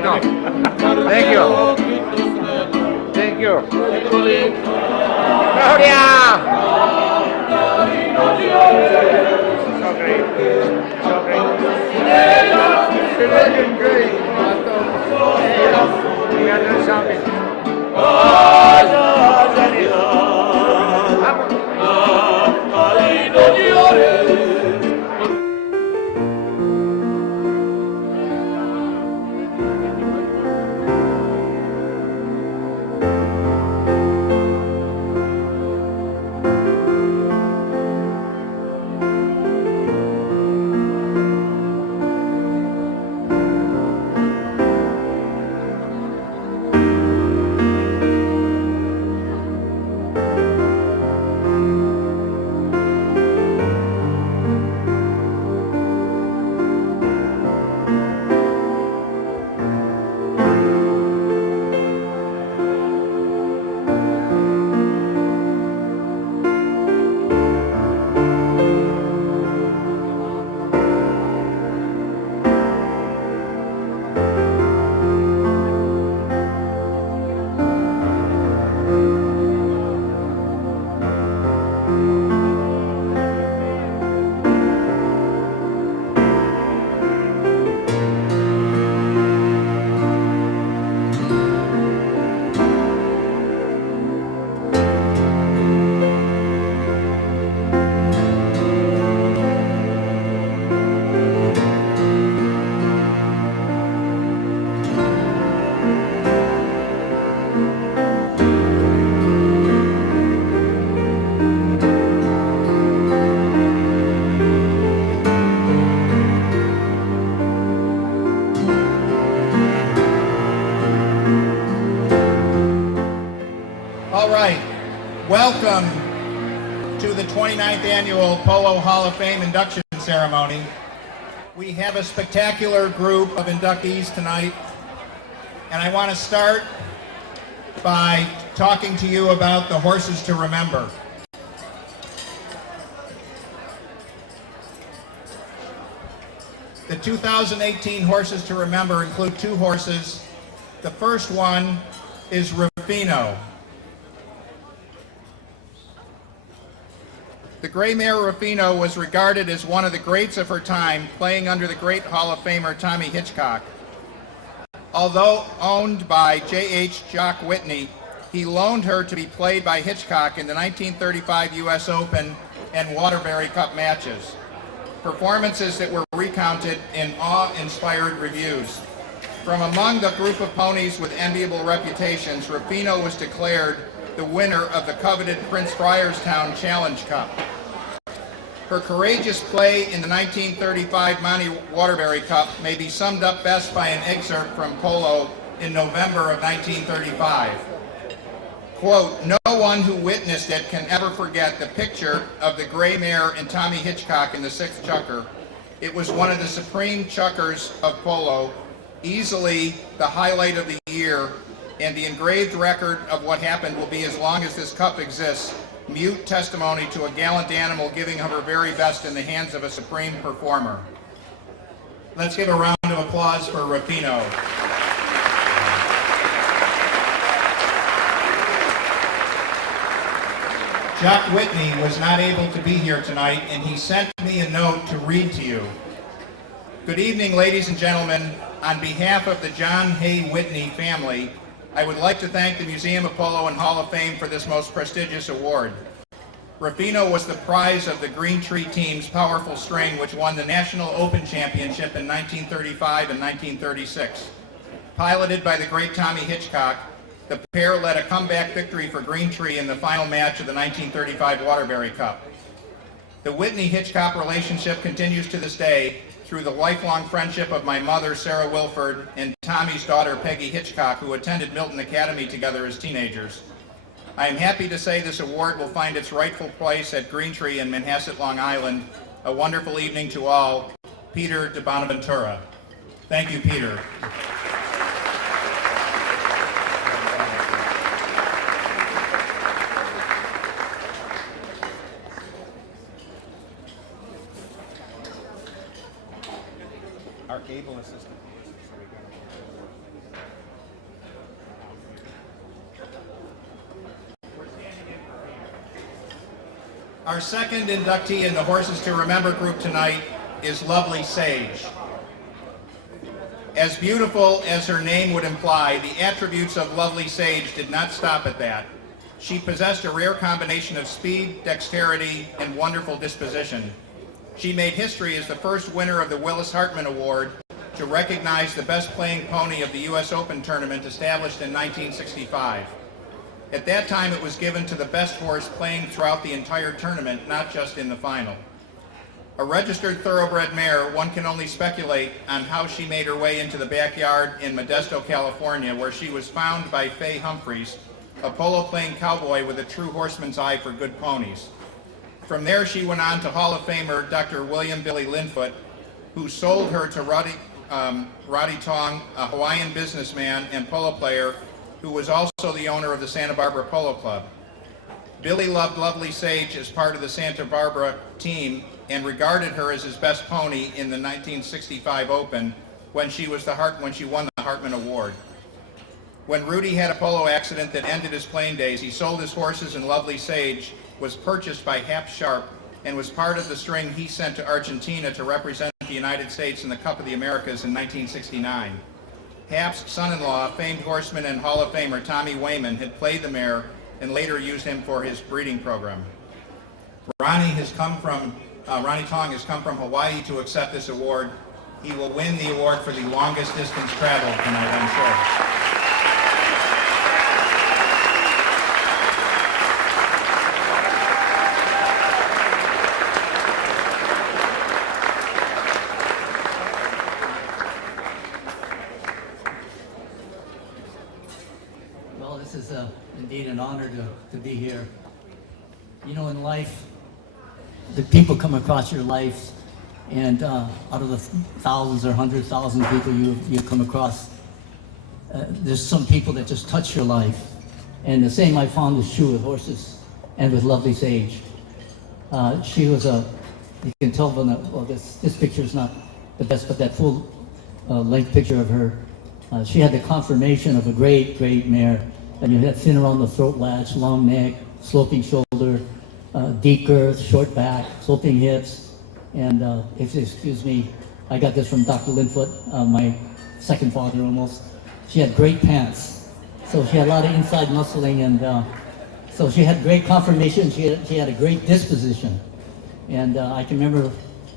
Perfecto. Thank you. Thank you. Gloria! So great. So great. You're looking great. We are doing something. All right, welcome to the 29th Annual Polo Hall of Fame Induction Ceremony. We have a spectacular group of inductees tonight, and I want to start by talking to you about the horses to remember. The 2018 horses to remember include two horses. The first one is Rufino. The gray mare Rufino was regarded as one of the greats of her time, playing under the great Hall of Famer Tommy Hitchcock. Although owned by J.H. Jock Whitney, he loaned her to be played by Hitchcock in the 1935 U.S. Open and Waterbury Cup matches, performances that were recounted in awe-inspired reviews. From among the group of ponies with enviable reputations, Rufino was declared the winner of the coveted Prince Friarstown Challenge Cup. Her courageous play in the 1935 Monty Waterbury Cup may be summed up best by an excerpt from Polo in November of 1935. Quote, "No one who witnessed it can ever forget the picture of the gray mare and Tommy Hitchcock in the sixth chukker. It was one of the supreme chukkers of Polo, easily the highlight of the year, and the engraved record of what happened will be, as long as this cup exists, mute testimony to a gallant animal giving of her very best in the hands of a supreme performer." Let's give a round of applause for Rufino. Jock Whitney was not able to be here tonight, and he sent me a note to read to you. Good evening, ladies and gentlemen. On behalf of the John Hay Whitney family, I would like to thank the Museum of Polo and Hall of Fame for this most prestigious award. Rufino was the prize of the Green Tree team's powerful string, which won the National Open Championship in 1935 and 1936. Piloted by the great Tommy Hitchcock, the pair led a comeback victory for Green Tree in the final match of the 1935 Waterbury Cup. The Whitney-Hitchcock relationship continues to this day through the lifelong friendship of my mother, Sarah Wilford, and Tommy's daughter, Peggy Hitchcock, who attended Milton Academy together as teenagers. I am happy to say this award will find its rightful place at Green Tree in Manhasset, Long Island. A wonderful evening to all. Peter de Bonaventura. Thank you, Peter. Our cable assistant. Our second inductee in the Horses to Remember group tonight is Lovely Sage. As beautiful as her name would imply, the attributes of Lovely Sage did not stop at that. She possessed a rare combination of speed, dexterity, and wonderful disposition. She made history as the first winner of the Willis Hartman Award to recognize the best playing pony of the U.S. Open tournament established in 1965. At that time, it was given to the best horse playing throughout the entire tournament, not just in the final. A registered thoroughbred mare, one can only speculate on how she made her way into the backyard in Modesto, California, where she was found by Fay Humphreys, a polo-playing cowboy with a true horseman's eye for good ponies. From there, she went on to Hall of Famer Dr. William Billy Linfoot, who sold her to Roddy Tong, a Hawaiian businessman and polo player who was also the owner of the Santa Barbara Polo Club. Billy loved Lovely Sage as part of the Santa Barbara team and regarded her as his best pony in the 1965 Open when she won the Hartman Award. When Rudy had a polo accident that ended his playing days, he sold his horses, and Lovely Sage was purchased by Hap Sharp and was part of the string he sent to Argentina to represent the United States in the Cup of the Americas in 1969. Hap's son-in-law, famed horseman and Hall of Famer Tommy Wayman, had played the mare and later used him for his breeding program. Ronnie Tong has come from Hawaii to accept this award. He will win the award for the longest distance traveled tonight, I'm sure. Well, this is indeed an honor to be here. You know, in life, the people come across your life, and out of the thousands or 100,000 people you come across, there's some people that just touch your life. And the same I found is true with horses and with Lovely Sage. She was you can tell from this picture is not the best, but that full length picture of her, she had the conformation of a great mare. And you had thin around the throat latch, long neck, sloping shoulder, deep girth, short back, sloping hips. And if you excuse me, I got this from Dr. Linfoot, my second father almost. She had great pants. So she had a lot of inside muscling, and so she had great conformation. She had a great disposition. And I can remember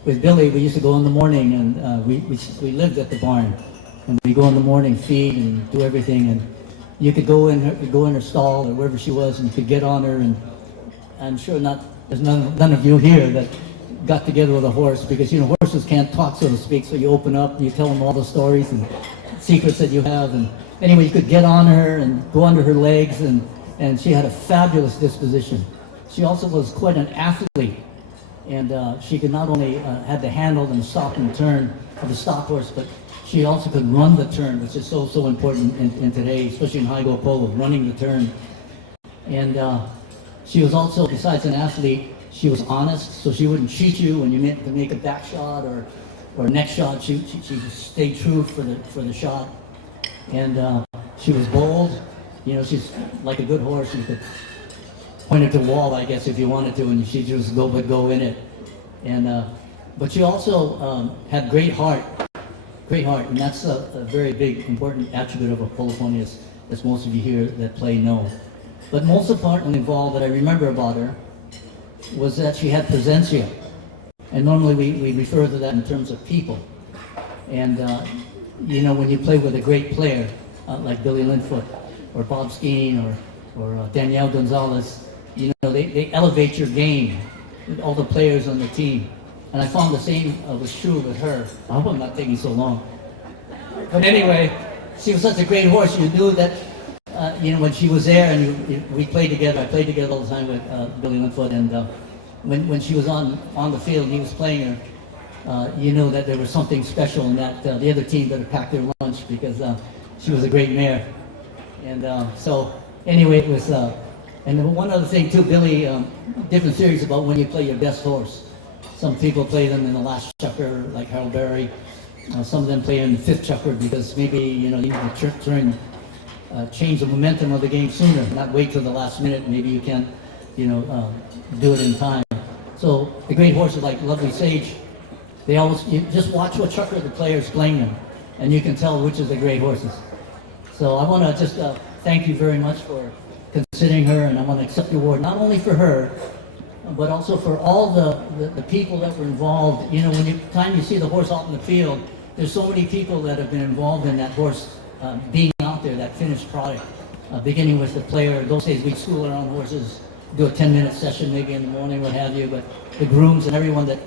with Billy, we used to go in the morning, and we lived at the barn. And we go in the morning, feed and do everything, and you could go in her stall or wherever she was, and you could get on her. And I'm sure there's none of you here that got together with a horse, because horses can't talk, so to speak. So you open up and you tell them all the stories and secrets that you have. And anyway, you could get on her and go under her legs, and she had a fabulous disposition. She also was quite an athlete, and she could not only had the handle and stop and turn of the stock horse, but she also could run the turn, which is so important in today, especially in high-go polo, running the turn. And she was also, besides an athlete, she was honest, so she wouldn't cheat you when you meant to make a back shot or neck shot. She stayed true for the shot. And she was bold. She's like a good horse. You could point it to the wall, I guess, if you wanted to, and she'd just go in it. And but she also had great heart, and that's a very big, important attribute of a polo pony, as most of you here that play know. But most importantly of all that I remember about her was that she had presentia. And normally we refer to that in terms of people. And when you play with a great player like Billy Linfoot or Bob Skeen or Danielle Gonzalez, they elevate your game, all the players on the team. And I found the same was true with her. I hope I'm not taking so long. But anyway, she was such a great horse. You knew that, when she was there, and we played together. I played together all the time with Billy Linfoot. And when she was on the field and he was playing her, you know that there was something special, and that the other team better pack their lunch, because she was a great mare. And so anyway, it was. And one other thing too, Billy, different theories about when you play your best horse. Some people play them in the last chukker, like Harold Barry. Some of them play in the fifth chukker, because maybe you can change the momentum of the game sooner, not wait till the last minute. Maybe you can't do it in time. So the great horses like Lovely Sage, they always, you just watch what trucker the players playing them, and you can tell which is the great horses. So I want to just thank you very much for considering her, and I want to accept the award, not only for her, but also for all the people that were involved. You know, time you see the horse out in the field, there's so many people that have been involved in that horse being out there, that finished product. Beginning with the player, those days we'd school our own horses, do a 10-minute session maybe in the morning, what have you, but the grooms and everyone that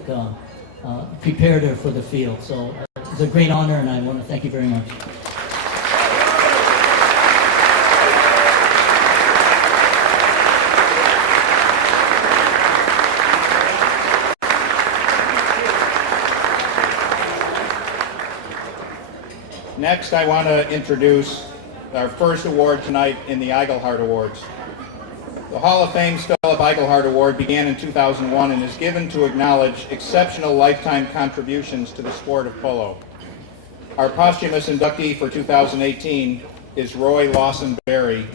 prepared her for the field. So it's a great honor, and I want to thank you very much. Next, I want to introduce our first award tonight in the Eigelhart Awards. The Hall of Fame Philip Eigelhart Award began in 2001 and is given to acknowledge exceptional lifetime contributions to the sport of polo. Our posthumous inductee for 2018 is Roy Lawson Barry.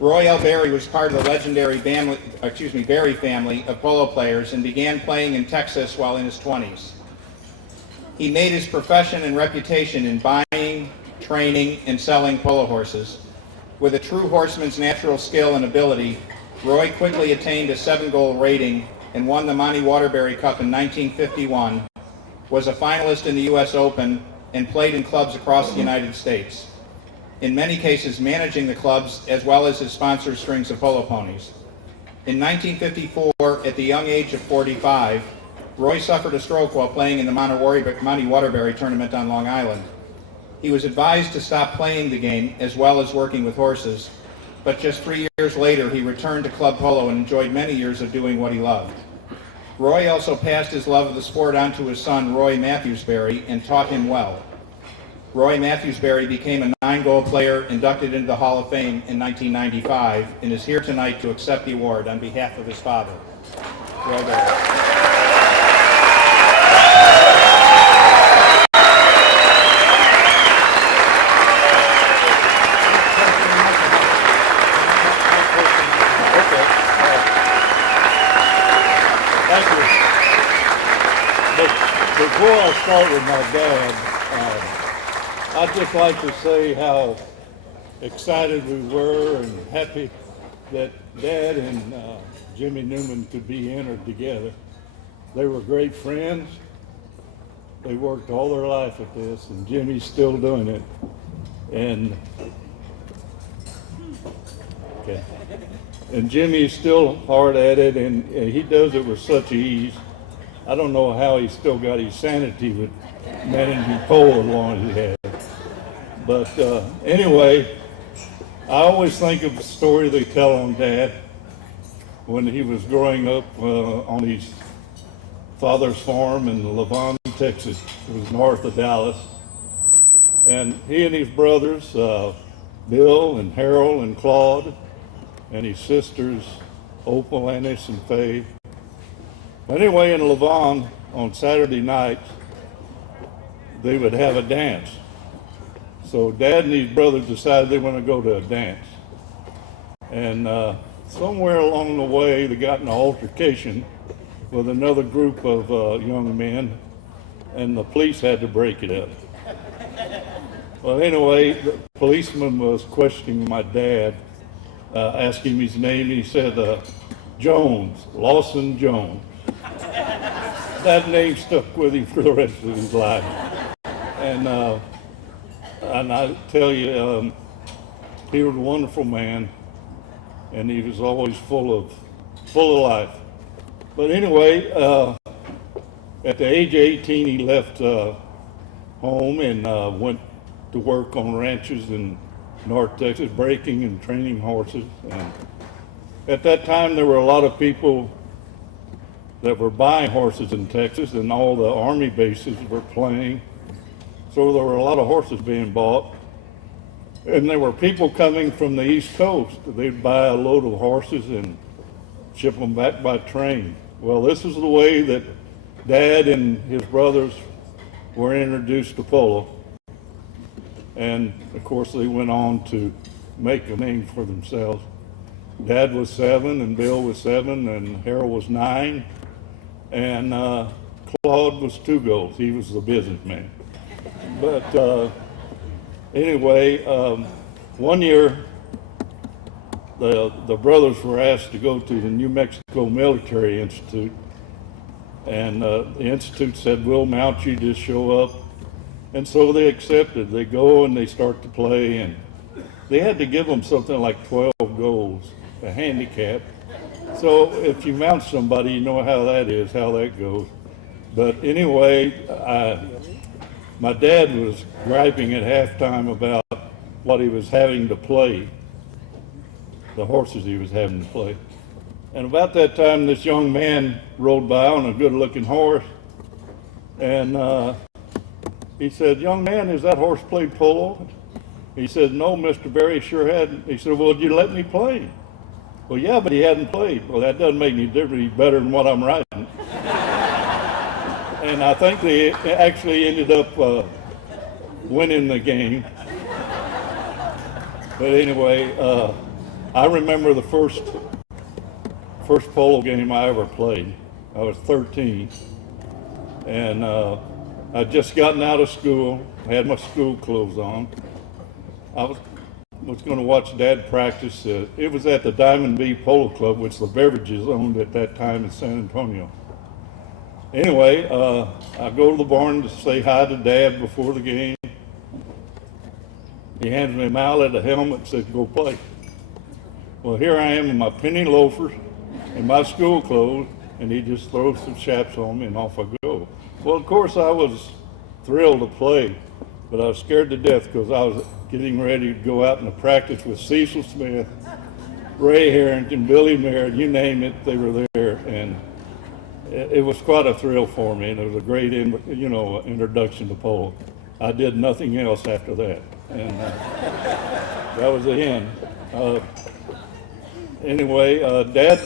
Roy L. Barry was part of the legendary Barry family of polo players and began playing in Texas while in his 20s. He made his profession and reputation in buying, training, and selling polo horses. With a true horseman's natural skill and ability, Roy quickly attained a 7-goal rating and won the Monty Waterbury Cup in 1951, was a finalist in the U.S. Open, and played in clubs across the United States, in many cases managing the clubs as well as his sponsors' strings of polo ponies. In 1954, at the young age of 45, Roy suffered a stroke while playing in the Monty Waterbury tournament on Long Island. He was advised to stop playing the game as well as working with horses, but just 3 years later he returned to club polo and enjoyed many years of doing what he loved. Roy also passed his love of the sport on to his son Roy Matthews Barry and taught him well. Roy Matthews Barry became a 9-goal player inducted into the Hall of Fame in 1995 and is here tonight to accept the award on behalf of his father, Roy Barry. Before I start with my dad, I'd just like to say how excited we were and happy that Dad and Jimmy Newman could be entered together. They were great friends. They worked all their life at this, and Jimmy's still doing it. And Jimmy's still hard at it, and he does it with such ease. I don't know how he still got his sanity with managing polo as long as he had. But anyway, I always think of the story they tell on Dad when he was growing up on his father's farm in Lavon, Texas. It was north of Dallas. And he and his brothers, Bill and Harold and Claude, and his sisters, Opal, Annis, and Faye. Anyway, in Lavon, on Saturday nights, they would have a dance. So Dad and his brothers decided they want to go to a dance. And somewhere along the way, they got in an altercation with another group of young men, and the police had to break it up. Well, anyway, the policeman was questioning my dad, asking him his name, and he said, Jones, Lawson Jones. That name stuck with him for the rest of his life. And I tell you, he was a wonderful man, and he was always full of life. But anyway, at the age of 18, he left home and went to work on ranches in North Texas, breaking and training horses. And at that time, there were a lot of people that were buying horses in Texas, and all the army bases were playing. So there were a lot of horses being bought. And there were people coming from the East Coast. They'd buy a load of horses and ship them back by train. Well, this is the way that Dad and his brothers were introduced to polo. And of course, they went on to make a name for themselves. Dad was 7, and Bill was 7, and Harold was 9. and Claude was 2 goals. He was the businessman. But anyway, one year the brothers were asked to go to the New Mexico Military Institute, and the Institute said, we'll mount you, just show up. And so they accepted. They go and they start to play, and they had to give them something like 12 goals, a handicap. So if you mount somebody, you know how that is, how that goes. But anyway, my dad was griping at halftime about what he was having to play, the horses he was having to play. And about that time, this young man rode by on a good-looking horse, and he said, young man, has that horse played polo? He said, no, Mr. Barry, sure hadn't. He said, well, you let me play? Well, yeah, but he hadn't played. Well, that doesn't make any difference. He's better than what I'm riding. And I think they actually ended up winning the game. But anyway, I remember the first polo game I ever played. I was 13, and I'd just gotten out of school. I had my school clothes on. I was going to watch Dad practice. It was at the Diamond B Polo Club, which the Beverages owned at that time in San Antonio. Anyway, I go to the barn to say hi to Dad before the game. He hands me a mallet, a helmet, and says, go play. Well, here I am in my penny loafers and my school clothes, and he just throws some chaps on me, and off I go. Well, of course, I was thrilled to play, but I was scared to death because I was getting ready to go out into practice with Cecil Smith, Ray Harrington, Billy Merritt, you name it, they were there, and it was quite a thrill for me, and it was a great, introduction to polo. I did nothing else after that, and that was the end. Anyway, Dad,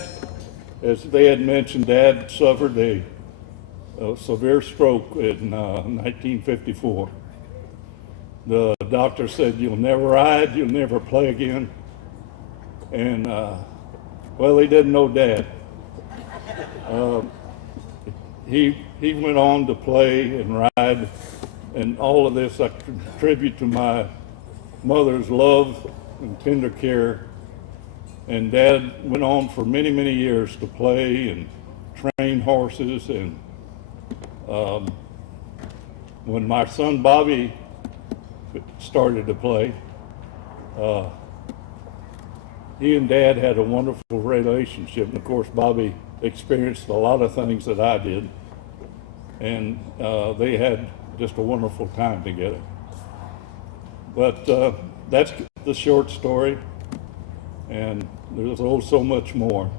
as they had mentioned, Dad suffered a severe stroke in 1954. The doctor said, you'll never ride, you'll never play again. And, well, he didn't know Dad. He went on to play and ride, and all of this I contribute to my mother's love and tender care. And Dad went on for many, many years to play and train horses. And when my son Bobby started to play, he and Dad had a wonderful relationship. And of course, Bobby experienced a lot of things that I did. And they had just a wonderful time together. But that's the short story. And there's so much more.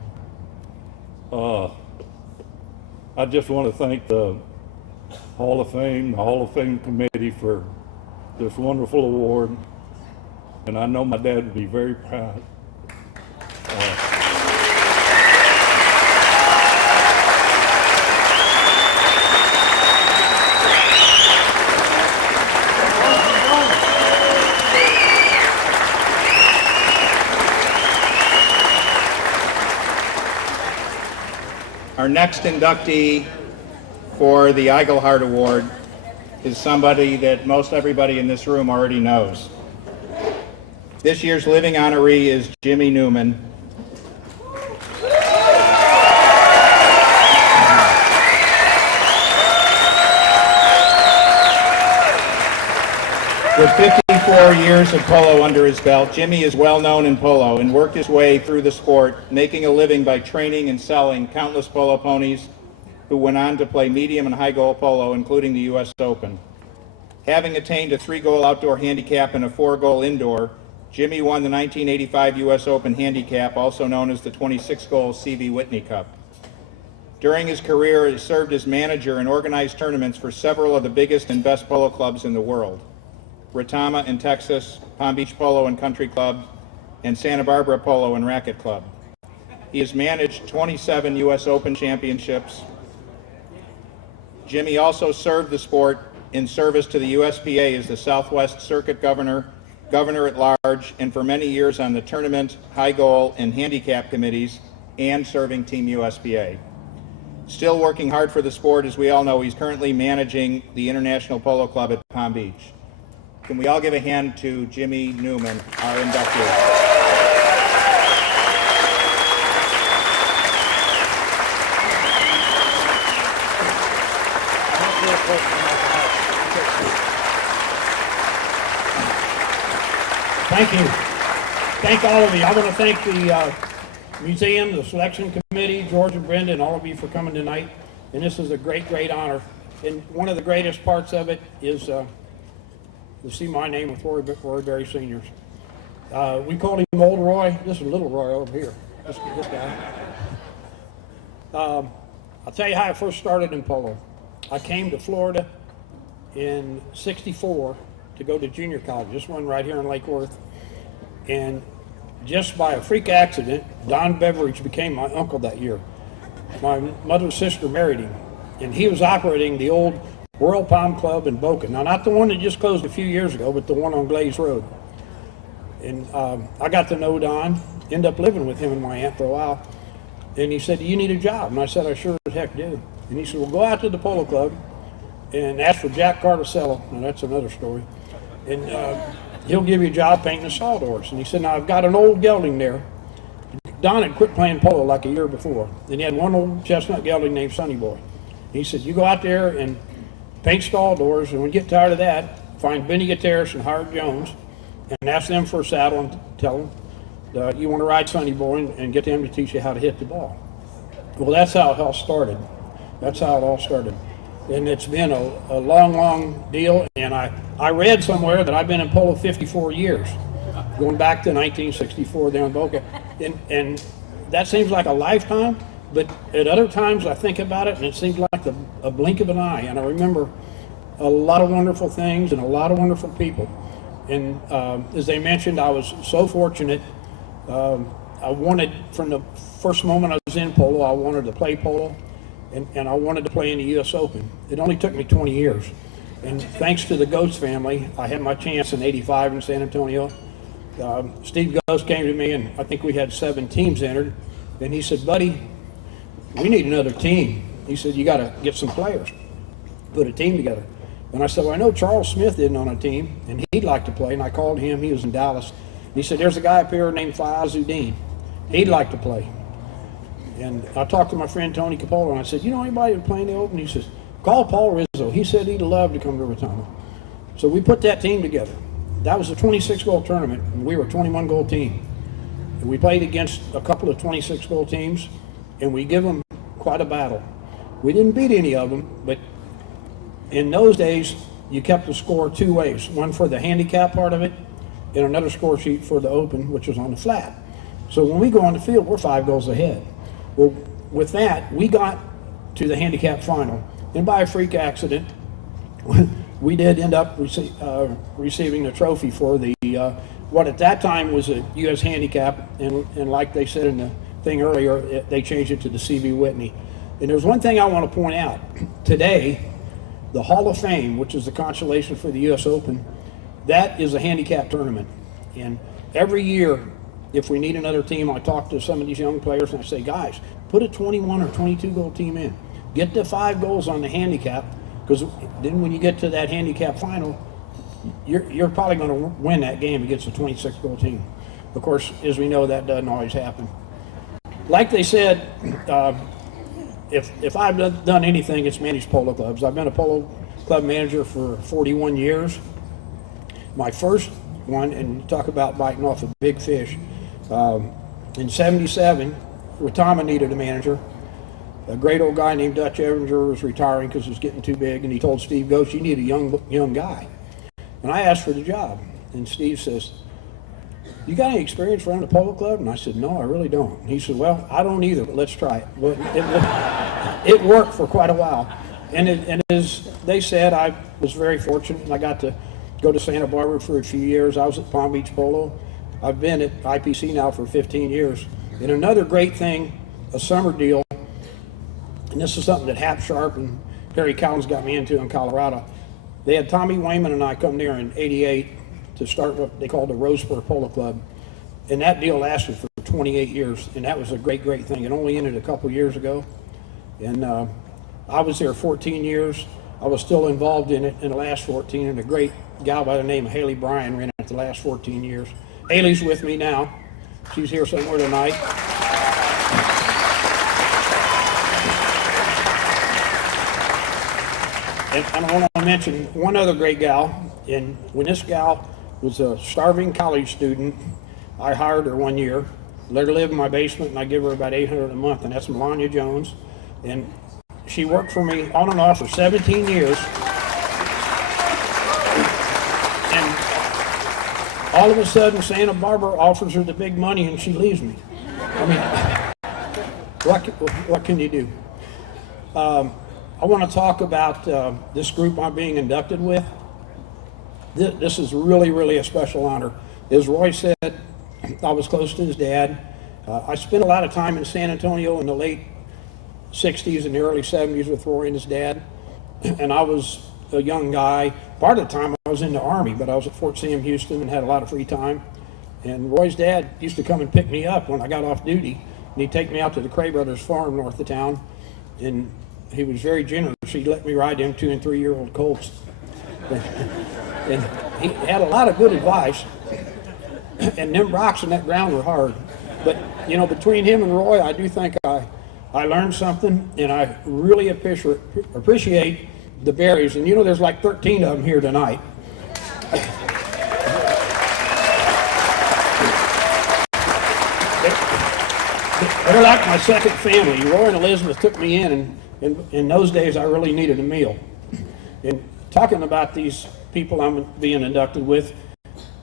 I just want to thank the Hall of Fame committee for this wonderful award. And I know my dad would be very proud. Our next inductee for the Eigelhart Award is somebody that most everybody in this room already knows. This year's living honoree is Jimmy Newman. With 54 years of polo under his belt, Jimmy is well known in polo and worked his way through the sport, making a living by training and selling countless polo ponies who went on to play medium and high goal polo, including the U.S. Open. Having attained a 3-goal outdoor handicap and a 4-goal indoor, Jimmy won the 1985 U.S. Open handicap, also known as the 26-goal C.V. Whitney Cup. During his career, he served as manager and organized tournaments for several of the biggest and best polo clubs in the world: Retama in Texas, Palm Beach Polo and Country Club, and Santa Barbara Polo and Racket Club. He has managed 27 U.S. Open championships. Jimmy also served the sport in service to the USPA as the Southwest Circuit Governor at large, and for many years on the tournament, high goal, and handicap committees, and serving Team USPA. Still working hard for the sport, as we all know. He's currently managing the International Polo Club at Palm Beach. Can we all give a hand to Jimmy Newman, our inductee? Thank you. Thank all of you. I want to thank the museum, the selection committee, George and Brenda, and all of you for coming tonight. And this is a great, great honor. And one of the greatest parts of it is to see my name with Roy Barry Sr.'s. We called him Old Roy. This is Little Roy over here. This guy. I'll tell you how I first started in polo. I came to Florida in '64 to go to junior college, this one right here in Lake Worth. And just by a freak accident, Don Beveridge became my uncle that year. My mother's sister married him, and he was operating the old Royal Palm Club in Boca. Now, not the one that just closed a few years ago, but the one on Glaze Road. And I got to know Don, ended up living with him and my aunt for a while. And he said, "Do you need a job?" And I said, "I sure as heck do." And he said, "Well, go out to the Polo Club and ask for Jack Carticello." Now, that's another story. And he'll give you a job painting the saw doors. And he said, "Now, I've got an old gelding there." Don had quit playing polo like a year before. And he had one old chestnut gelding named Sonny Boy. He said, "You go out there and paint stall doors, and when you get tired of that, find Benny Gutierrez and Howard Jones and ask them for a saddle and tell them that you want to ride Sonny Boy and get them to teach you how to hit the ball." Well, that's how it all started. That's how it all started. And it's been a long, long deal. And I read somewhere that I've been in polo 54 years, going back to 1964 there in Boca. And that seems like a lifetime, but at other times I think about it and it seems like a blink of an eye. And I remember a lot of wonderful things and a lot of wonderful people. And as they mentioned, I was so fortunate. I wanted, from the first moment I was in polo, I wanted to play polo. And I wanted to play in the U.S. Open. It only took me 20 years. And thanks to the Ghost family, I had my chance in '85 in San Antonio. Steve Ghost came to me, and I think we had 7 teams entered. And he said, "Buddy, we need another team." He said, "You got to get some players, put a team together." And I said, "Well, I know Charles Smith isn't on a team, and he'd like to play." And I called him. He was in Dallas. He said, "There's a guy up here named Fayaz-Uddin. He'd like to play." And I talked to my friend Tony Capola, and I said, "You know anybody who's playing the Open?" He says, "Call Paul Rizzo. He said he'd love to come to Rotama." So we put that team together. That was a 26-goal tournament, and we were a 21-goal team. And we played against a couple of 26-goal teams, and we give them quite a battle. We didn't beat any of them, but in those days, you kept the score 2 ways, one for the handicap part of it, and another score sheet for the Open, which was on the flat. So when we go on the field, we're 5 goals ahead. Well, with that, we got to the handicap final, and by a freak accident, we did end up receiving the trophy for the what at that time was a U.S. handicap, and like they said in the thing earlier, they changed it to the C.B. Whitney. And there's one thing I want to point out. Today, the Hall of Fame, which is the consolation for the U.S. Open, that is a handicap tournament. And every year, if we need another team, I talk to some of these young players and I say, "Guys, put a 21 or 22 goal team in. Get the 5 goals on the handicap, because then when you get to that handicap final, you're probably going to win that game against a 26 goal team." Of course, as we know, that doesn't always happen. Like they said, if I've done anything, it's managed polo clubs. I've been a polo club manager for 41 years. My first one, and talk about biting off a big fish, in '77, Rotama needed a manager. A great old guy named Dutch Evinger was retiring because it was getting too big, and he told Steve Ghost, "You need a young guy." And I asked for the job, and Steve says, "You got any experience running a polo club?" And I said, "No, I really don't." And he said, "Well, I don't either, but let's try it." Well, it worked for quite a while. And as they said, I was very fortunate, and I got to go to Santa Barbara for a few years. I was at Palm Beach Polo. I've been at IPC now for 15 years. And another great thing, a summer deal, and this is something that Hap Sharp and Harry Collins got me into in Colorado. They had Tommy Wayman and I come there in '88 to start what they called the Roseboro Polo Club. And that deal lasted for 28 years, and that was a great, great thing. It only ended a couple years ago. And I was there 14 years. I was still involved in it in the last 14, and a great gal by the name of Haley Bryan ran it the last 14 years. Haley's with me now. She's here somewhere tonight. And I want to mention one other great gal. And when this gal was a starving college student, I hired her one year, let her live in my basement, and I give her about $800 a month, and that's Melania Jones. And she worked for me on and off for 17 years. And all of a sudden, Santa Barbara offers her the big money, and she leaves me. I mean, what can you do? I want to talk about this group I'm being inducted with. This is really, really a special honor. As Roy said, I was close to his dad. I spent a lot of time in San Antonio in the late 60s and the early 70s with Roy and his dad. And I was a young guy. Part of the time I was in the Army, but I was at Fort Sam Houston and had a lot of free time. And Roy's dad used to come and pick me up when I got off duty. And he'd take me out to the Cray Brothers farm north of town. And he was very generous. He'd let me ride them 2- and 3-year-old colts. And he had a lot of good advice. And them rocks in that ground were hard. But, you know, between him and Roy, I do think I learned something, and I really appreciate the Barrys. And, you know, there's like 13 of them here tonight. They're like my second family. Roy and Elizabeth took me in, and in those days I really needed a meal. And talking about these people I'm being inducted with,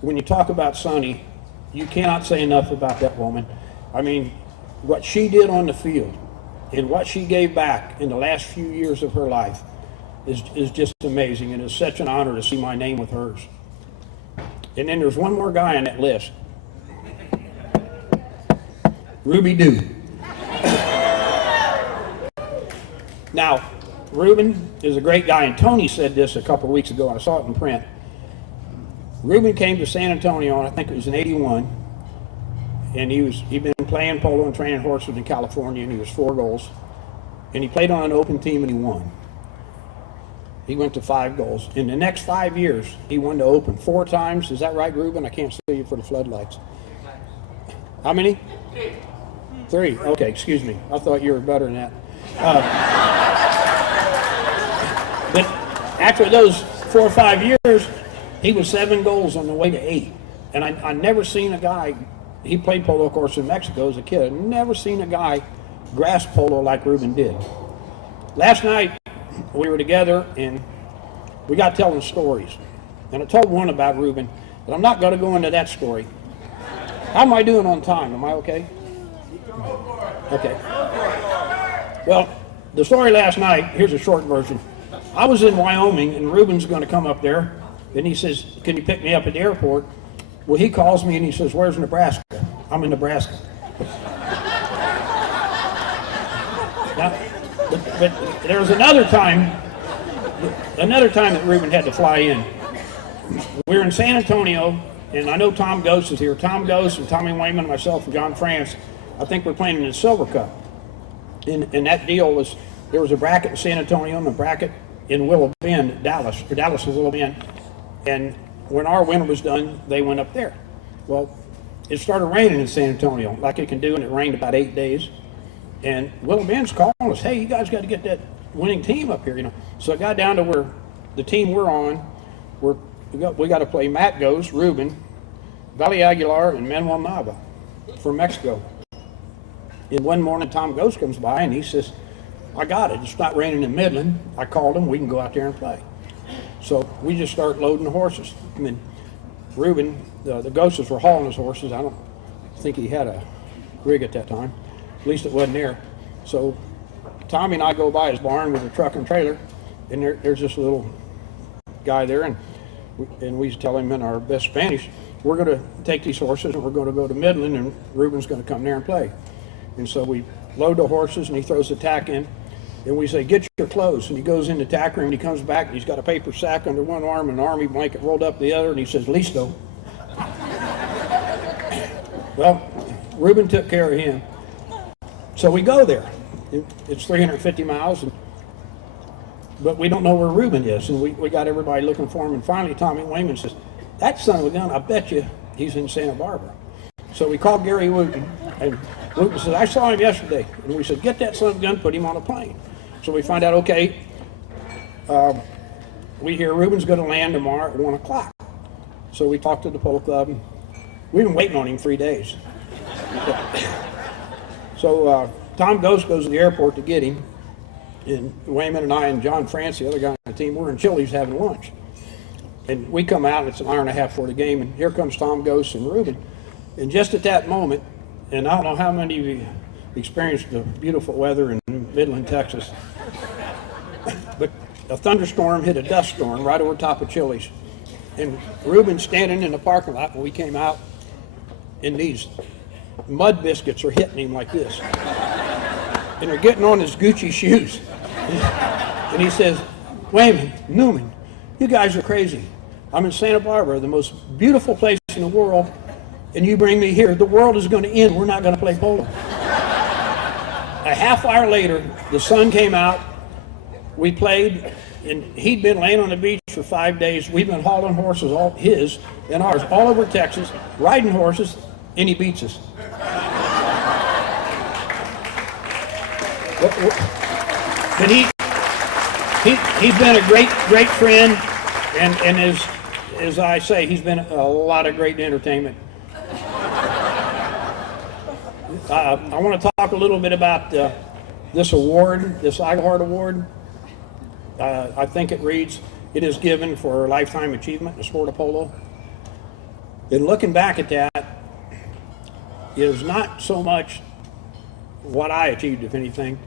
when you talk about Sonny, you cannot say enough about that woman. I mean, what she did on the field and what she gave back in the last few years of her life is just amazing, and it's such an honor to see my name with hers. And then there's one more guy on that list. Ruby Doo. Now, Reuben is a great guy, and Tony said this a couple of weeks ago, and I saw it in print. Reuben came to San Antonio, and I think it was in '81, and he'd been playing polo and training horses in California, and he was 4 goals, and he played on an open team, and he won. He went to 5 goals. In the next 5 years, he won the open 4 times. Is that right, Reuben? I can't see you for the floodlights. How many? 3. Okay, excuse me. I thought you were better than that. But after those 4 or 5 years, he was 7 goals on the way to 8. And I never seen a guy, he played polo, of course, in Mexico as a kid. Never seen a guy grasp polo like Reuben did. Last night, we were together, and we got telling stories. And I told one about Reuben, but I'm not going to go into that story. How am I doing on time? Am I okay? Okay. Well, the story last night, here's a short version. I was in Wyoming, and Reuben's going to come up there, and he says, can you pick me up at the airport? Well, he calls me, and he says, where's Nebraska? I'm in Nebraska. Now, but there was another time that Reuben had to fly in. We were in San Antonio, and I know Tom Ghost is here. Tom Ghost and Tommy Wayman, myself, and John France, I think we're playing in the Silver Cup. And that deal was, there was a bracket in San Antonio and a bracket in Willow Bend, Dallas and Willow Bend. And when our winter was done, they went up there. Well, it started raining in San Antonio, like it can do, and it rained about 8 days. And Willow Bend's calling us, hey, you guys got to get that winning team up here, you know. So I got down to where the team we're on, we got to play Matt Ghost, Reuben, Valley Aguilar, and Manuel Nava from Mexico. And one morning, Tom Ghost comes by, and he says, I got it. It's not raining in Midland. I called him. We can go out there and play. So we just start loading the horses. And then Reuben, the Ghostes were hauling his horses. I don't think he had a rig at that time. At least it wasn't there. So Tommy and I go by his barn with a truck and trailer, and there's this little guy there, and we tell him in our best Spanish, we're going to take these horses and we're going to go to Midland, and Reuben's going to come there and play. And so we load the horses, and he throws the tack in, and we say, get your clothes. And he goes in the tack room, and he comes back, and he's got a paper sack under one arm and an army blanket rolled up the other, and he says, listo. Well, Reuben took care of him. So we go there, It's 350 miles, but we don't know where Reuben is, and we got everybody looking for him. And finally, Tommy Wayman says, "That son of a gun, I bet you he's in Santa Barbara." So we called Gary Wooten, and Wooten said, "I saw him yesterday." And we said, "Get that son of a gun, put him on a plane." So we find out, okay, we hear Reuben's going to land tomorrow at 1 o'clock. So we talked to the Polo Club. We've been waiting on him 3 days. So Tom Ghost goes to the airport to get him, and Wayman and I and John France, the other guy on the team, we're in Chili's having lunch. And we come out, and it's an hour and a half before the game, and here comes Tom Ghost and Reuben. And just at that moment, and I don't know how many of you experienced the beautiful weather in Midland, Texas, but a thunderstorm hit a dust storm right over top of Chili's. And Reuben's standing in the parking lot when we came out, and these mud biscuits are hitting him like this. And they're getting on his Gucci shoes. And he says, "Wayman, Newman, you guys are crazy. I'm in Santa Barbara, the most beautiful place in the world, and you bring me here. The world is going to end. We're not going to play polo." A half hour later, the sun came out. We played, and he'd been laying on the beach for 5 days. We've been hauling horses, all his and ours, all over Texas, riding horses, and he beats us. But he's been a great friend, and as I say, he's been a lot of great entertainment. I want to talk a little bit about this award, this Iglehart Award. I think it reads, "It is given for lifetime achievement in the sport of polo." And looking back at that, it is not so much what I achieved, if anything.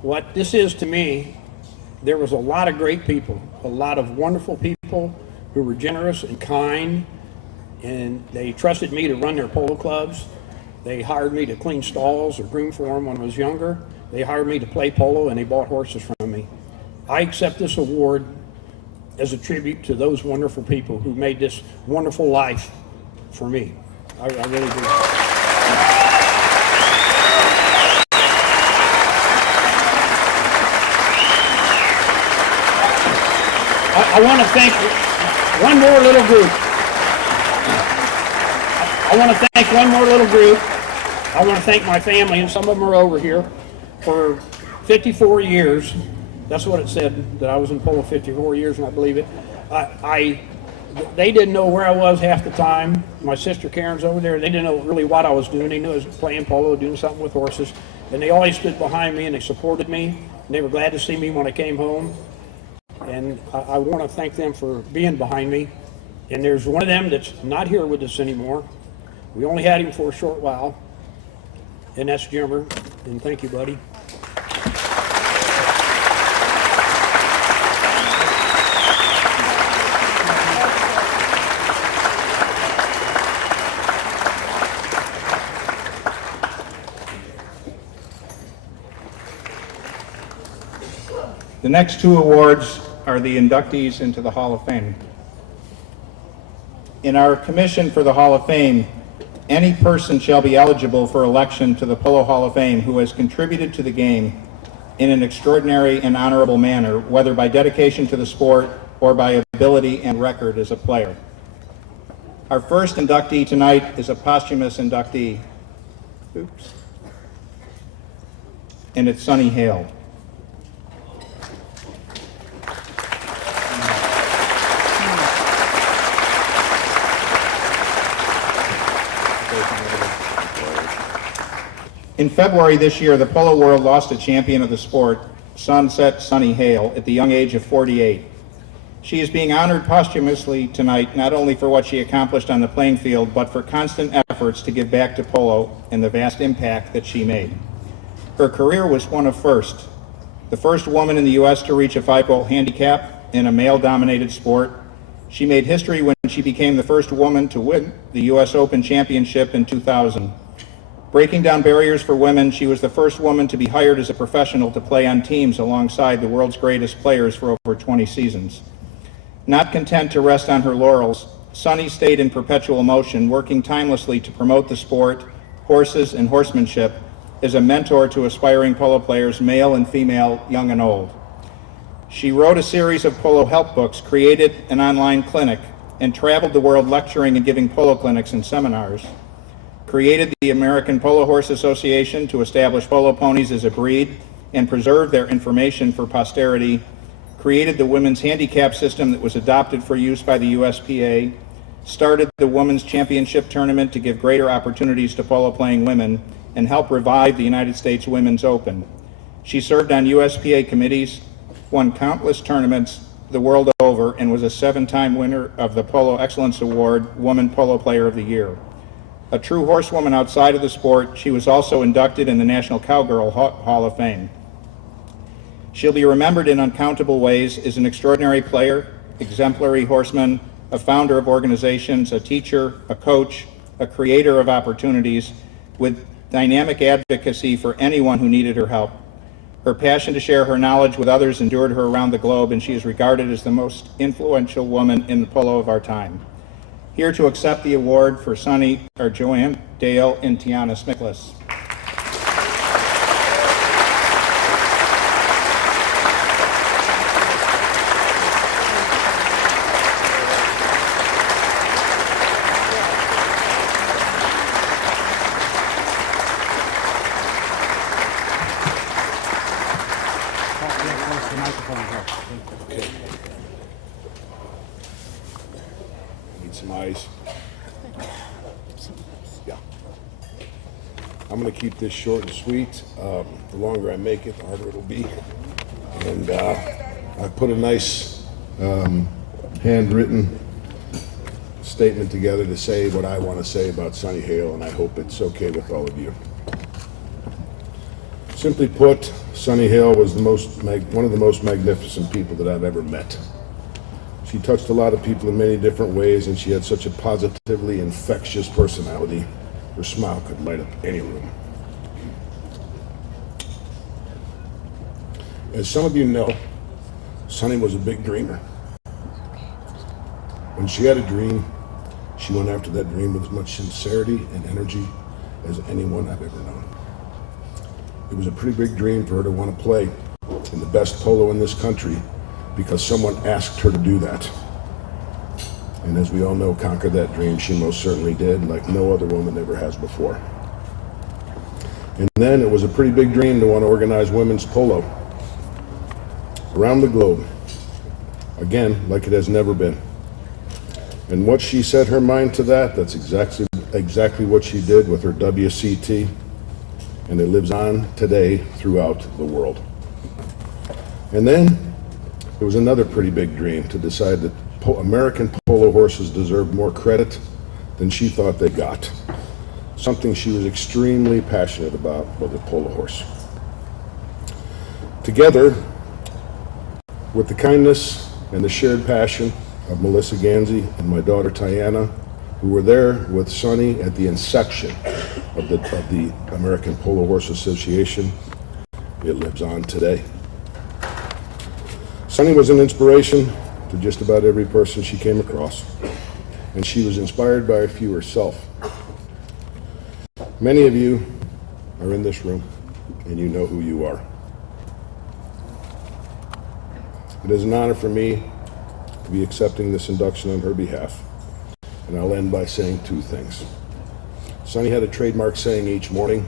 What this is to me, there was a lot of great people, a lot of wonderful people who were generous and kind, and they trusted me to run their polo clubs. They hired me to clean stalls or groom for them when I was younger. They hired me to play polo, and they bought horses from me. I accept this award as a tribute to those wonderful people who made this wonderful life for me. I really do. I want to thank one more little group. I want to thank one more little group. I want to thank my family, and some of them are over here. For 54 years, that's what it said, that I was in polo 54 years, and I believe it. They didn't know where I was half the time. My sister Karen's over there. They didn't know really what I was doing. They knew I was playing polo, doing something with horses. And they always stood behind me, and they supported me. And they were glad to see me when I came home. And I want to thank them for being behind me. And there's one of them that's not here with us anymore. We only had him for a short while. And that's Jimmer. And thank you, buddy. The next two awards are the inductees into the Hall of Fame. In our commission for the Hall of Fame, any person shall be eligible for election to the Polo Hall of Fame who has contributed to the game in an extraordinary and honorable manner, whether by dedication to the sport or by ability and record as a player. Our first inductee tonight is a posthumous inductee. Oops. And it's Sonny Hale. In February this year, the polo world lost a champion of the sport, Sunset Sonny Hale, at the young age of 48. She is being honored posthumously tonight, not only for what she accomplished on the playing field, but for constant efforts to give back to polo and the vast impact that she made. Her career was one of firsts. The first woman in the U.S. to reach a 5-pole handicap in a male-dominated sport. She made history when she became the first woman to win the U.S. Open Championship in 2000. Breaking down barriers for women, she was the first woman to be hired as a professional to play on teams alongside the world's greatest players for over 20 seasons. Not content to rest on her laurels, Sonny stayed in perpetual motion, working tirelessly to promote the sport, horses, and horsemanship, is a mentor to aspiring polo players, male and female, young and old. She wrote a series of polo help books, created an online clinic, and traveled the world lecturing and giving polo clinics and seminars. Created the American Polo Horse Association to establish polo ponies as a breed and preserve their information for posterity. Created the women's handicap system that was adopted for use by the USPA. Started the Women's Championship Tournament to give greater opportunities to polo playing women and help revive the United States Women's Open. She served on USPA committees, won countless tournaments the world over, and was a 7-time winner of the Polo Excellence Award, Woman Polo Player of the Year. A true horsewoman outside of the sport, she was also inducted in the National Cowgirl Hall of Fame. She'll be remembered in uncountable ways as an extraordinary player, exemplary horseman, a founder of organizations, a teacher, a coach, a creator of opportunities, with dynamic advocacy for anyone who needed her help. Her passion to share her knowledge with others endured her around the globe, and she is regarded as the most influential woman in the polo of our time. Here to accept the award for Sonny are Joanne Dale and Tiana Smiklas. Need some ice. Yeah. I'm going to keep this short and sweet. The longer I make it, the harder it'll be. And I put a nice handwritten statement together to say what I want to say about Sonny Hale, and I hope it's okay with all of you. Simply put, Sonny Hale was one of the most magnificent people that I've ever met. She touched a lot of people in many different ways, and she had such a positively infectious personality. Her smile could light up any room. As some of you know, Sonny was a big dreamer. When she had a dream, she went after that dream with as much sincerity and energy as anyone I've ever known. It was a pretty big dream for her to want to play in the best polo in this country because someone asked her to do that. And as we all know, conquer that dream she most certainly did, like no other woman ever has before. And then it was a pretty big dream to want to organize women's polo around the globe, again, like it has never been. And what she set her mind to that's exactly what she did with her WCT, and it lives on today throughout the world. And then there was another pretty big dream to decide that American polo horses deserved more credit than she thought they got. Something she was extremely passionate about was the polo horse. Together, with the kindness and the shared passion of Melissa Ganzi and my daughter Tiana, who were there with Sonny at the inception of the American Polo Horse Association, it lives on today. Sonny was an inspiration to just about every person she came across, and she was inspired by a few herself. Many of you are in this room, and you know who you are. It is an honor for me to be accepting this induction on her behalf, and I'll end by saying two things. Sonny had a trademark saying each morning,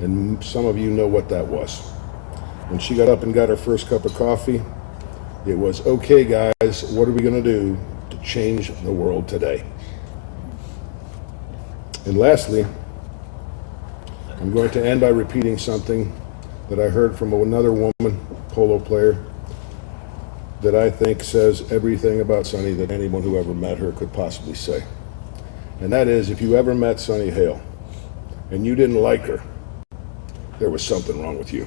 and some of you know what that was. When she got up and got her first cup of coffee, it was, okay guys, what are we going to do to change the world today? And lastly, I'm going to end by repeating something that I heard from another woman polo player that I think says everything about Sonny that anyone who ever met her could possibly say. And that is, if you ever met Sonny Hale and you didn't like her, there was something wrong with you.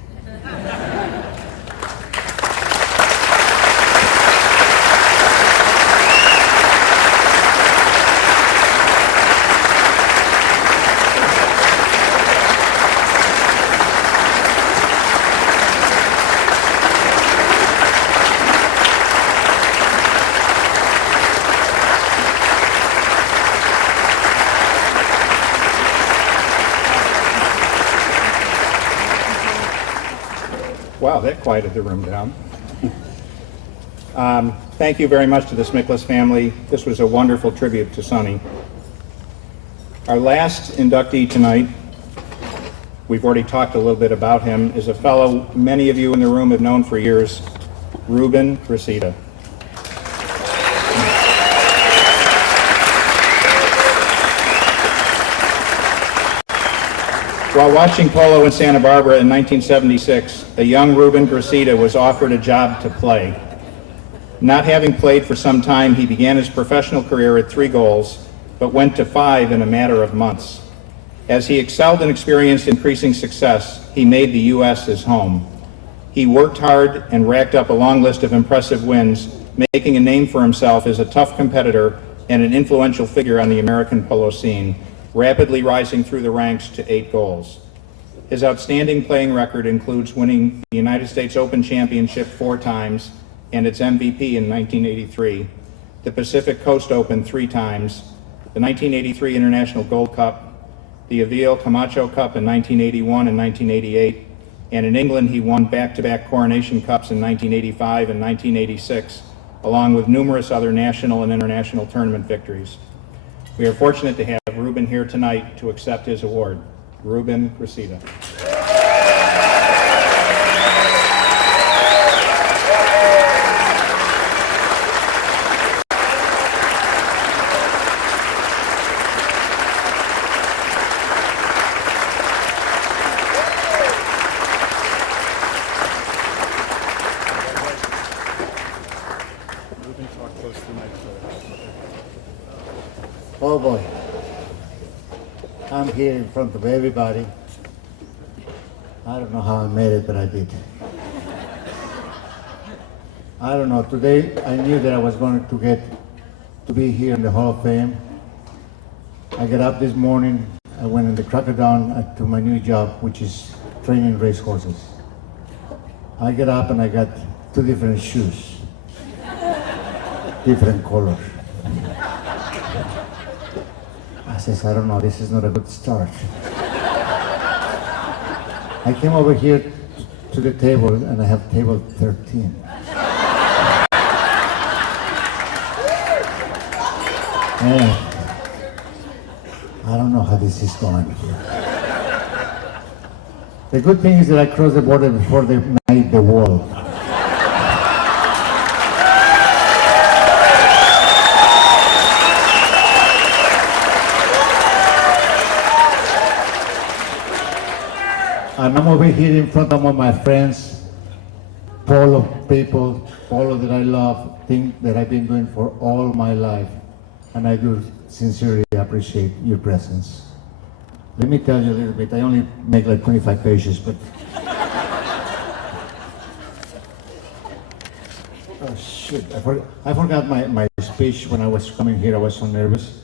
Wow, that quieted the room down. Thank you very much to the Smickless family. This was a wonderful tribute to Sonny. Our last inductee tonight, we've already talked a little bit about him, is a fellow many of you in the room have known for years, Reuben Gracita. While watching polo in Santa Barbara in 1976, a young Reuben Gracita was offered a job to play. Not having played for some time, he began his professional career at 3 goals, but went to 5 in a matter of months. As he excelled and experienced increasing success, he made the U.S. his home. He worked hard and racked up a long list of impressive wins, making a name for himself as a tough competitor and an influential figure on the American polo scene, rapidly rising through the ranks to 8 goals. His outstanding playing record includes winning the United States Open Championship 4 times and its MVP in 1983, the Pacific Coast Open 3 times, the 1983 International Gold Cup, the Avil Camacho Cup in 1981 and 1988, and in England he won back-to-back Coronation Cups in 1985 and 1986, along with numerous other national and international tournament victories. We are fortunate to have Reuben here tonight to accept his award. Reuben Gracita. Oh boy, I'm here in front of everybody. I don't know how I made it, but I did. I don't know, today I knew that I was going to get to be here in the Hall of Fame. I got up this morning, I went in the crack of dawn to my new job, which is training racehorses. I get up and I got 2 different shoes, different colors. I says, I don't know, this is not a good start. I came over here to the table and I have table 13. And I don't know how this is going. The good thing is that I crossed the border before they made the wall. And I'm over here in front of all my friends, polo people, polo that I love, thing that I've been doing for all my life. And I do sincerely appreciate your presence. Let me tell you a little bit, I only make like 25 pages, but... Oh shoot, I forgot my speech when I was coming here, I was so nervous.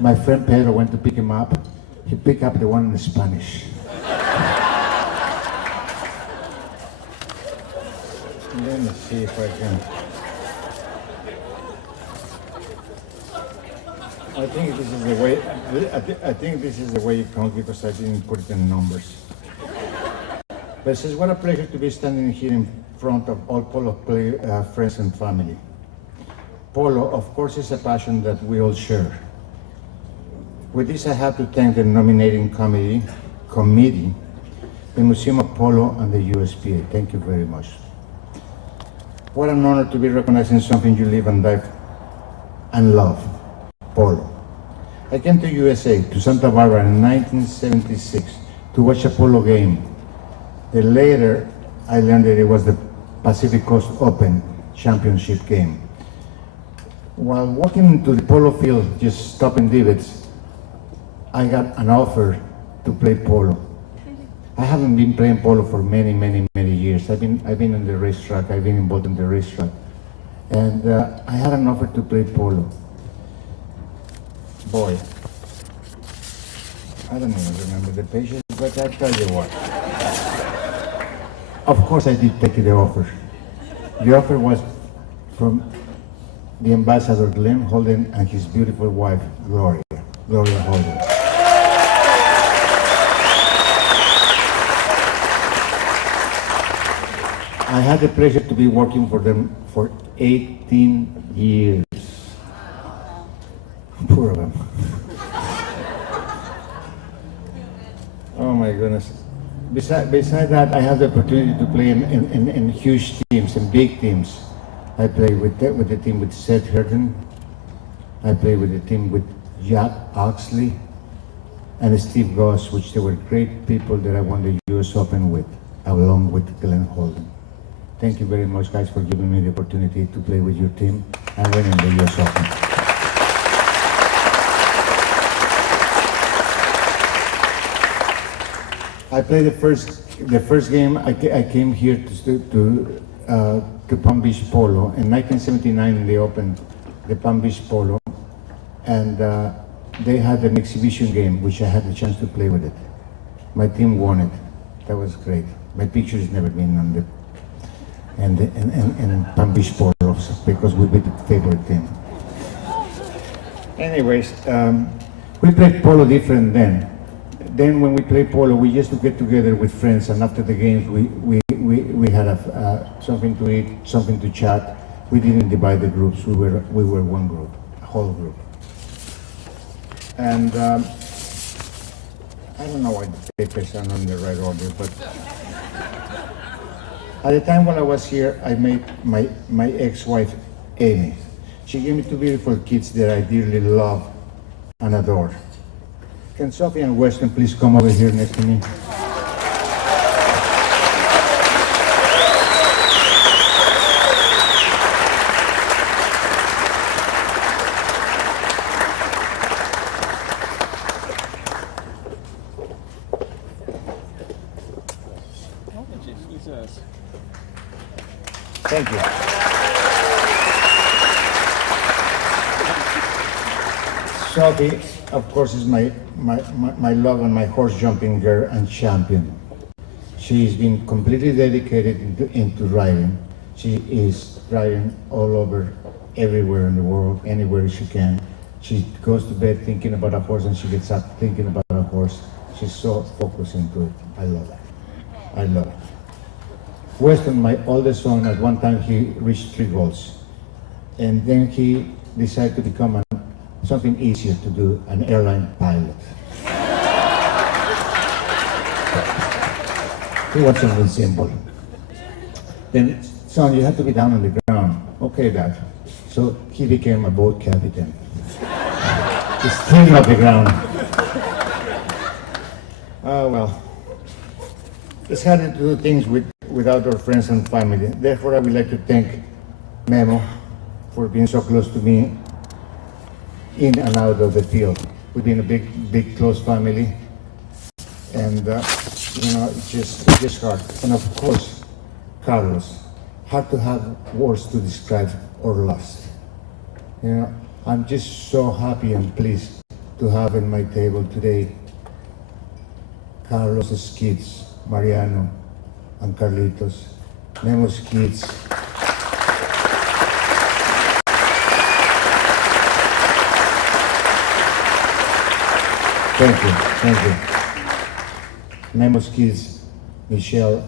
My friend Pedro went to pick him up. He picked up the one in Spanish. Let me see if I can. I think this is the way. I think this is the way it comes because I didn't put it in numbers. But it says, what a pleasure to be standing here in front of all polo friends and family. Polo, of course, is a passion that we all share. With this, I have to thank the nominating committee, the Museum of Polo, and the USPA. Thank you very much. What an honor to be recognizing something you live and die and love, polo. I came to USA, to Santa Barbara in 1976 to watch a polo game. Then later, I learned that it was the Pacific Coast Open Championship game. While walking into the polo field, just stopping divots, I got an offer to play polo. I haven't been playing polo for many years. I've been in the racetrack. I've been involved in the racetrack, and I had an offer to play polo. Boy, I don't even remember the pages, but I'll tell you what. Of course, I did take the offer. The offer was from the ambassador Glenn Holden and his beautiful wife Gloria Holden. I had the pleasure to be working for them for 18 years. Poor of them. Oh my goodness. Beside that, I have the opportunity to play in huge teams and big teams. I play with the team with Seth Herden. I play with the team with Jack Oxley and Steve Goss, which they were great people that I won the US Open with, along with Glenn Holden. Thank you very much, guys, for giving me the opportunity to play with your team and winning the US Open. I played the first game. I came here to Palm Beach Polo in 1979. They opened the Palm Beach Polo, and they had an exhibition game, which I had the chance to play with it. My team won it. That was great. My picture has never been on the and Palm Beach Polo because we beat the favorite team. Anyways, we played polo different then. Then when we played polo, we used to get together with friends, and after the games, we had something to eat, something to chat. We didn't divide the groups. We were one group, a whole group. And I don't know why the papers are not in the right order, but at the time when I was here, I met my ex-wife, Amy. She gave me two beautiful kids that I dearly love and adore. Can Sophie and Weston please come over here next to me? Thank you. Sophie, of course, is my love and my horse jumping girl and champion. She's been completely dedicated into riding. She is riding all over, everywhere in the world, anywhere she can. She goes to bed thinking about a horse and she gets up thinking about a horse. She's so focused into it. I love it. I love it. Weston, my oldest son, at one time he reached 3 goals. And then he decided to become something easier to do, an airline pilot. He wants something simple. Then, son, you have to be down on the ground. Okay, Dad. So he became a boat captain. He's still on the ground. Oh, well. It's hard to do things without our friends and family. Therefore, I would like to thank Memo for being so close to me in and out of the field. We've been a big, close family, and it's just hard. And of course, Carlos, hard to have words to describe our loss. I'm just so happy and pleased to have in my table today Carlos's kids, Mariano and Carlitos, Memo's kids. Thank you. Memo's kids, Michelle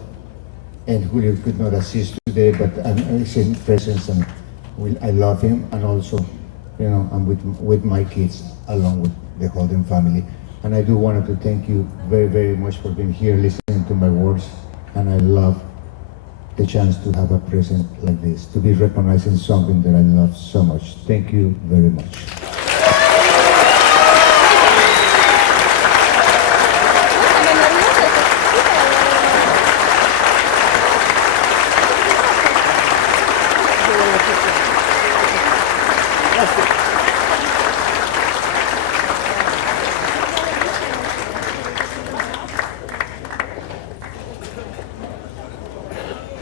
and Julio could not assist today, but I'm in presence and I love him, and also, I'm with my kids along with the Holden family. And I do want to thank you very, very much for being here, listening to my words. And I love the chance to have a present like this, to be recognizing something that I love so much. Thank you very much.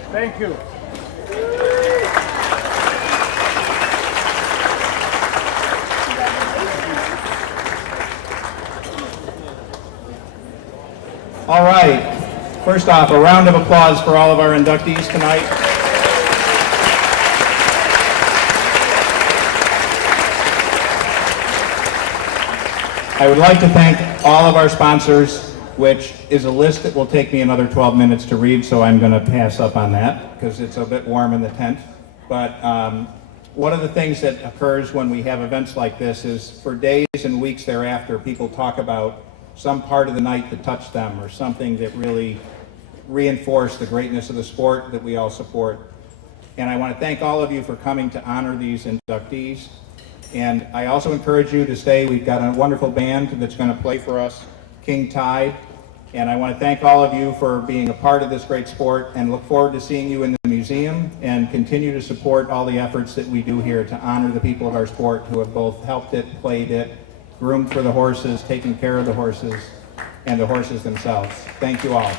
Thank you. All right. First off, a round of applause for all of our inductees tonight. I would like to thank all of our sponsors which is a list that will take me another 12 minutes to read, so I'm going to pass up on that because it's a bit warm in the tent. But one of the things that occurs when we have events like this is for days and weeks thereafter, people talk about some part of the night that touched them or something that really reinforced the greatness of the sport that we all support. And I want to thank all of you for coming to honor these inductees. And I also encourage you to stay. We've got a wonderful band that's going to play for us, King Tide. And I want to thank all of you for being a part of this great sport and look forward to seeing you in the museum and continue to support all the efforts that we do here to honor the people of our sport who have both helped it, played it, groomed for the horses, taken care of the horses, and the horses themselves. Thank you all.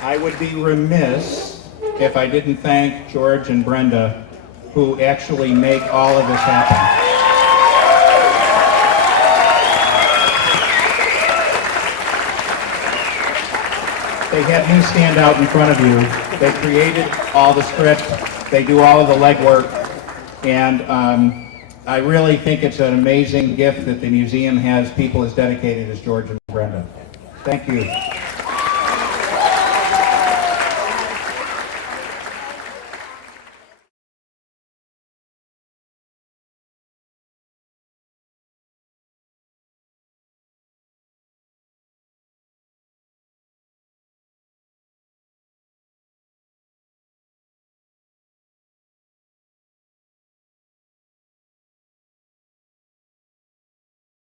I would be remiss if I didn't thank George and Brenda, who actually make all of this happen. They have me stand out in front of you. They created all the script. They do all of the legwork. And I really think it's an amazing gift that the museum has people as dedicated as George and Brenda. Thank you.